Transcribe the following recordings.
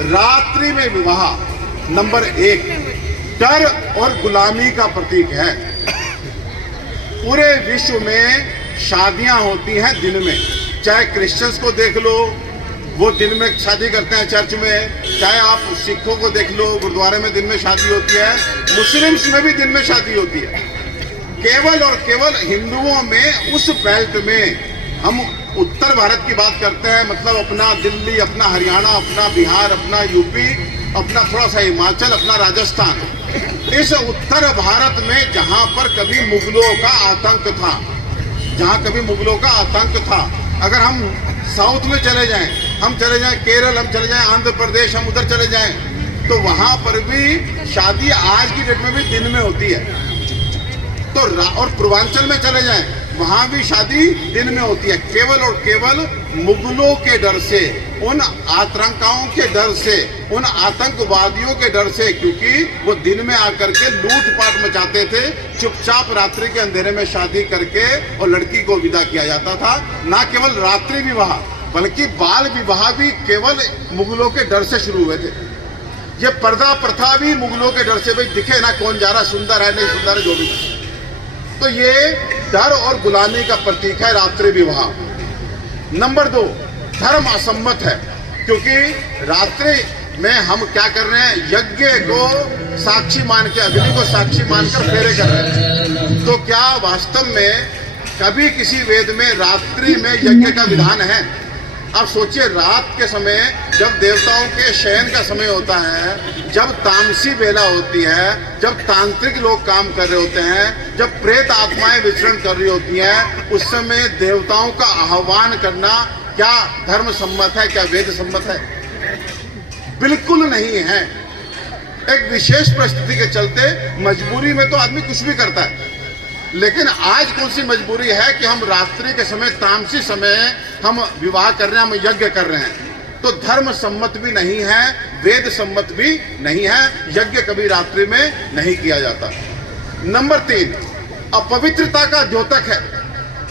रात्रि में विवाह नंबर 1 डर और गुलामी का प्रतीक है। पूरे विश्व में शादियां होती हैं दिन में, चाहे क्रिश्चियंस को देख लो, वो दिन में शादी करते हैं चर्च में, चाहे आप सिखों को देख लो, गुरुद्वारे में दिन में शादी होती है, मुस्लिम्स में भी दिन में शादी होती है। केवल और केवल हिंदुओं में उस बेल्ट में, हम उत्तर भारत की बात करते हैं, मतलब अपना दिल्ली, अपना हरियाणा, अपना बिहार, अपना यूपी, अपना थोड़ा सा हिमाचल, अपना राजस्थान, इस उत्तर भारत में जहां पर कभी मुगलों का आतंक था, जहां कभी मुगलों का आतंक था, अगर हम साउथ में चले जाएं, हम चले जाएं केरल, हम चले जाएं आंध्र प्रदेश, हम उधर चले जाएं, तो वहां पर भी शादी आज की डेट में भी दिन में होती है। तो और पूर्वांचल में चले जाएं, वहां भी शादी दिन में होती है। केवल और केवल मुगलों के डर से, उन आतंकाओं के डर से, उन आतंकवादियों के डर से, क्योंकि वो दिन में आकर के लूटपाट मचाते थे, चुपचाप रात्रि के अंधेरे में शादी करके और लड़की को विदा किया जाता था। ना केवल रात्रि विवाह बल्कि बाल विवाह भी केवल मुगलों के डर से शुरू हुए थे। ये पर्दा प्रथा भी मुगलों के डर से, भाई दिखे ना कौन जा रहा, सुंदर है नहीं सुंदर है, जो भी। तो ये डर और गुलामी का प्रतीक है रात्रि विवाह। नंबर 2, धर्म असम्मत है, क्योंकि रात्रि में हम क्या कर रहे हैं, यज्ञ को साक्षी मान के, अग्नि को साक्षी मानकर फेरे कर रहे हैं। तो क्या वास्तव में कभी किसी वेद में रात्रि में यज्ञ का विधान है? आप सोचिए, रात के समय जब देवताओं के शयन का समय होता है, जब तामसी बेला होती है, जब तांत्रिक लोग काम कर रहे होते हैं, जब प्रेत आत्माएं विचरण कर रही होती हैं, उस समय देवताओं का आह्वान करना क्या धर्म सम्मत है, क्या वेद सम्मत है? बिल्कुल नहीं है। एक विशेष परिस्थिति के चलते मजबूरी में तो आदमी कुछ भी करता है, लेकिन आज कौन सी मजबूरी है कि हम रात्रि के समय, तामसी समय हम विवाह कर रहे हैं, हम यज्ञ कर रहे हैं। तो धर्म सम्मत भी नहीं है, वेद सम्मत भी नहीं है, यज्ञ कभी रात्रि में नहीं किया जाता। नंबर 3, अपवित्रता का द्योतक है।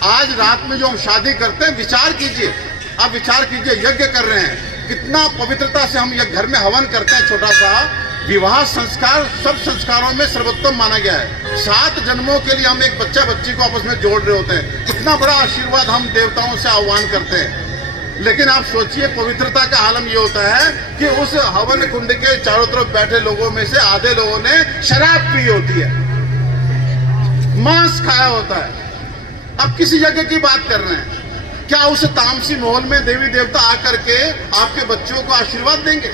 आज रात में जो हम शादी करते हैं, विचार कीजिए, आप विचार कीजिए, यज्ञ कर रहे हैं, कितना पवित्रता से हम घर में हवन करते हैं, छोटा सा। विवाह संस्कार सब संस्कारों में सर्वोत्तम माना गया है। 7 जन्मों के लिए हम एक बच्चा बच्ची को आपस में जोड़ रहे होते हैं, कितना बड़ा आशीर्वाद हम देवताओं से आह्वान करते हैं। लेकिन आप सोचिए, पवित्रता का आलम ये होता है कि उस हवन कुंड के चारों तरफ बैठे लोगों में से आधे लोगों ने शराब पी होती है, मांस खाया होता है। अब किसी यज्ञ की बात कर रहे हैं, क्या उस तामसी माहौल में देवी देवता आकर के आपके बच्चों को आशीर्वाद देंगे?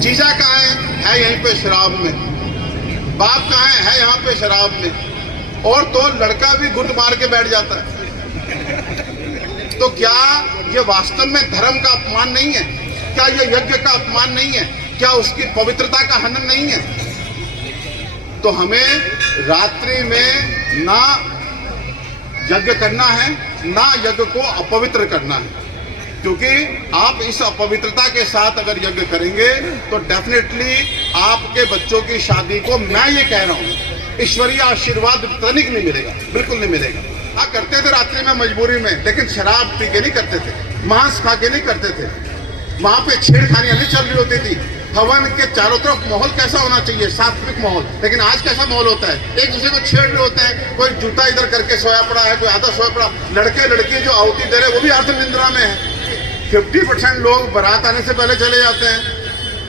जीजा कहाँ है यहीं पे शराब में, बाप कहाँ है यहाँ पे शराब में, और तो लड़का भी घुट मार के बैठ जाता है। तो क्या ये वास्तव में धर्म का अपमान नहीं है? क्या ये यज्ञ का अपमान नहीं है? क्या उसकी पवित्रता का हनन नहीं है? तो हमें रात्रि में ना यज्ञ करना है, ना यज्ञ को अपवित्र करना है, क्योंकि आप इस अपवित्रता के साथ अगर यज्ञ करेंगे तो डेफिनेटली आपके बच्चों की शादी को, मैं ये कह रहा हूँ, ईश्वरीय आशीर्वाद तनिक नहीं मिलेगा, बिल्कुल नहीं मिलेगा। हाँ, करते थे रात्रि में मजबूरी में, लेकिन शराब पी के नहीं करते थे, मांस खा के नहीं करते थे, वहां पे छेड़खानियां नहीं चल रही होती थी। हवन के चारों तरफ माहौल कैसा होना चाहिए, सात्विक माहौल। लेकिन आज कैसा माहौल होता है, एक दूसरे को छेड़ रहे होते हैं, कोई जूता इधर करके सोया पड़ा है, कोई आधा सोया पड़ा। लड़के लड़की जो आहुति दे रहे वो भी अर्ध निंद्रा में है। 50% लोग बारात आने से पहले चले जाते हैं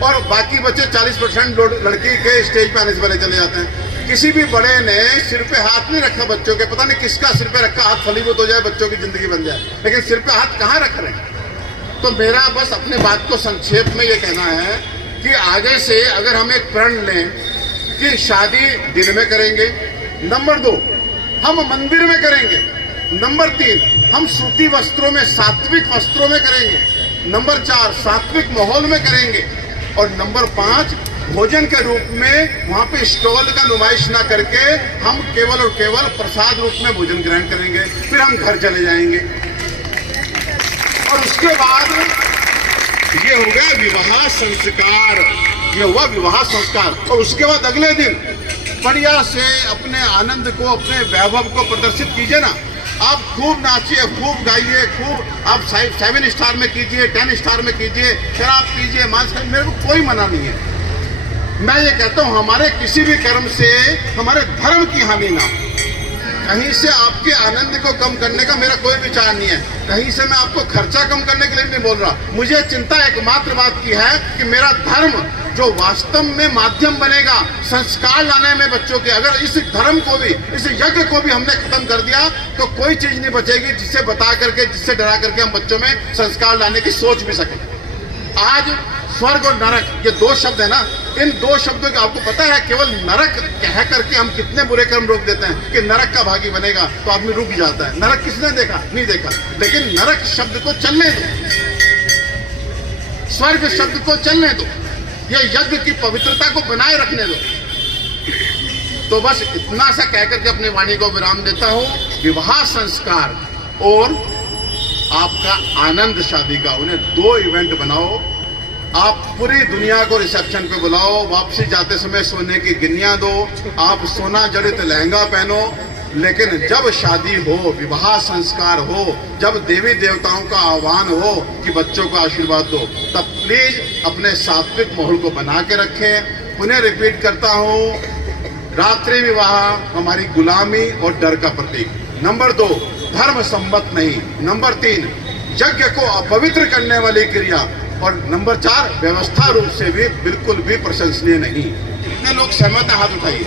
और बाकी बच्चे 40% लड़की के स्टेज पे आने से पहले चले जाते हैं। किसी भी बड़े ने सिर पे हाथ नहीं रखा बच्चों के, पता नहीं किसका सिर पे रखा हाथ फलीभूत हो जाए, बच्चों की जिंदगी बन जाए, लेकिन सिर पे हाथ कहाँ रख रहे हैं। तो मेरा बस अपने बात को संक्षेप में ये कहना है कि आगे से अगर हम एक प्रण लें कि शादी दिन में करेंगे, नंबर 2 हम मंदिर में करेंगे, नंबर 3 हम सूती वस्त्रों में, सात्विक वस्त्रों में करेंगे, नंबर 4 सात्विक माहौल में करेंगे, और नंबर 5 भोजन के रूप में वहां पे स्टॉल का नुमाइश ना करके हम केवल और केवल प्रसाद रूप में भोजन ग्रहण करेंगे, फिर हम घर चले जाएंगे। और उसके बाद ये हो गया विवाह संस्कार, ये हुआ विवाह संस्कार। और उसके बाद अगले दिन बढ़िया से अपने आनंद को, अपने वैभव को प्रदर्शित कीजिए ना। आप खूब नाचिए, खूब गाइए, खूब आप 7 स्टार में कीजिए, 10 स्टार में कीजिए, शराब पीजिए, मांस खाइए, मेरे को कोई मना नहीं है। मैं ये कहता हूँ हमारे किसी भी कर्म से हमारे धर्म की हानि ना हो। कहीं से आपके आनंद को कम करने का मेरा कोई विचार नहीं है, कहीं से मैं आपको खर्चा कम करने के लिए नहीं बोल रहा। मुझे चिंता एकमात्र बात की है कि मेरा धर्म जो वास्तव में माध्यम बनेगा संस्कार लाने में बच्चों के, अगर इस धर्म को भी, इस यज्ञ को भी हमने खत्म कर दिया तो कोई चीज नहीं बचेगी जिससे बता करके, जिससे डरा करके हम बच्चों में संस्कार लाने की सोच भी सकें। आज स्वर्ग और नरक ये 2 शब्द है ना, इन 2 शब्दों के आपको पता है केवल नरक कह करके हम कितने बुरे कर्म रोक देते हैं कि नरक का भागी बनेगा तो आदमी रुक जाता है। नरक किसने देखा? नहीं देखा। लेकिन नरक शब्द को चलने दो, स्वर्ग शब्द को चलने दो, ये यज्ञ की पवित्रता को बनाए रखने दो। तो बस इतना सा कह करके अपनी वाणी को विराम देता हूं। विवाह संस्कार और आपका आनंद शादी का, उन्हें 2 इवेंट बनाओ। आप पूरी दुनिया को रिसेप्शन पे बुलाओ, वापसी जाते समय सोने की गिनियां दो, आप सोना जड़ित लहंगा पहनो, लेकिन जब शादी हो, विवाह संस्कार हो, जब देवी देवताओं का आह्वान हो कि बच्चों को आशीर्वाद दो, तब प्लीज अपने सात्विक माहौल को बना के रखें। पुनः रिपीट करता हूं, रात्रि विवाह हमारी गुलामी और डर का प्रतीक। नंबर 2, धर्म सम्मत नहीं। नंबर 3, यज्ञ को अपवित्र करने वाली क्रिया। और नंबर 4, व्यवस्था रूप से भी बिल्कुल भी प्रशंसनीय नहीं। कितने लोग सहमत हैं? हाथ उठाइए।